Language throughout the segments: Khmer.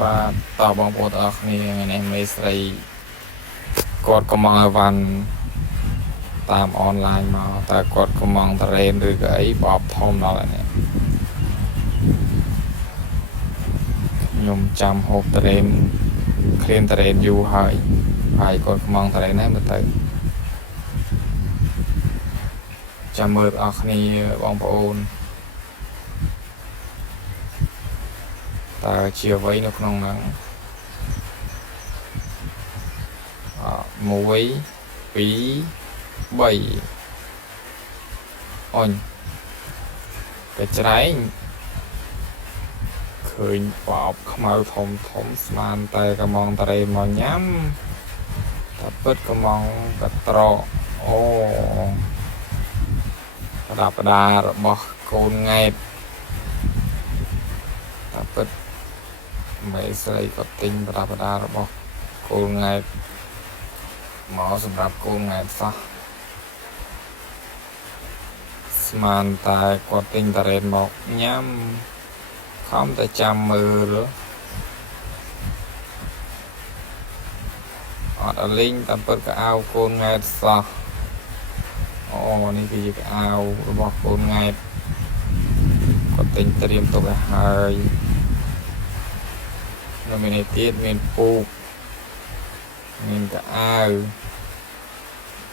បាទតើបងប្អូនទាំងអស់គ្នាថ្ងៃនេះមេស្រីគាត់កំងឲ្យវ៉ាន់តាមអនឡាញមកតើគាត់កំងតរ៉េនឬក៏អីបបធំដល់នេះខ្ញុំចាំហូបតរ៉េនឃ្លានតរ៉េនយូរហើយគាត់កំងតរ៉េនហ្នឹងមើលទៅចាំមើលបងប្អូនគ្នាបងប្អូនតើជាអ្វីនៅក្នុងហ្នឹង1 2 3អញកច្រែងឃើញបបខ្មៅធំស្មានតែកំងតរ៉េនមកញ៉ាំតែពិតកំងកត្រកអូប្រដាប់ប្រដារបស់កូនង៉ែតតែពិតមេស្រីក៏ទិញប្រដាប់ប្រដារបស់កូនង៉ែតមកសម្រាប់កូនង៉ែតសោះស្មានតែគាត់ទិញតរ៉េនមកញ៉ាំខំតែចាំមើលអត់អលីងតែពិតក៏អាវកូនង៉ែតសោះអូនេះគឺជាកអាវរបស់កូនង៉ែតគាត់ទិញត្រៀមទុកឲ្យហើយនៅមានឯទៀតមានពូកមានកអាវ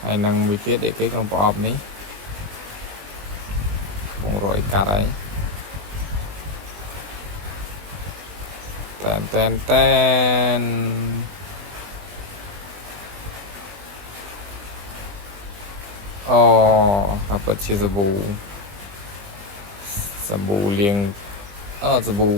ហើយនឹងមួយទៀតឯគេក្នុងប្រអប់នេះបងរយកាត់ហើយតែនអូអាពិតជាសាប៊ូលាងសាប៊ូ